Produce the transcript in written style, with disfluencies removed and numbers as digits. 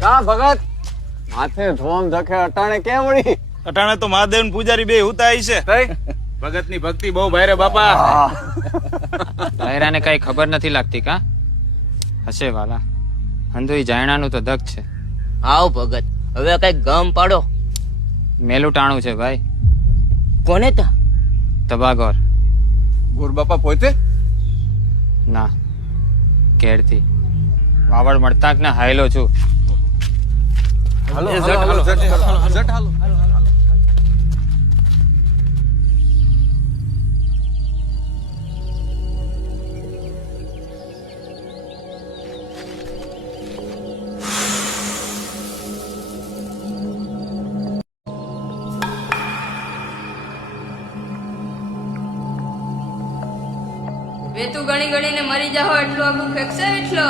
કા ભગત માથે ધોમ ધકે અટાણે કેમ વળી? અટાણે તો મહાદેવ પૂજારી બે હુતાઈ છે. ભગત ની ભક્તિ બહુ ભારે બાપા. લહેરાને કઈ ખબર નથી લાગતી કા હશે વાલા હંધુઈ જાયણાનું તો દગ છે. આવ ભગત હવે કઈ ગમ પાડો. મેલું ટાણું છે ભાઈ. કોને તા? તબાગોર. ગોર બાપા પોતે? ના ઘેરથી વાવડ મળતા ને હાયલો છું. હાલો એ હાલો હાલો ઝટ હાલો. બે તું ગણી ગણીને મરી જાહો એટલું આગું ફેંકશે એટલો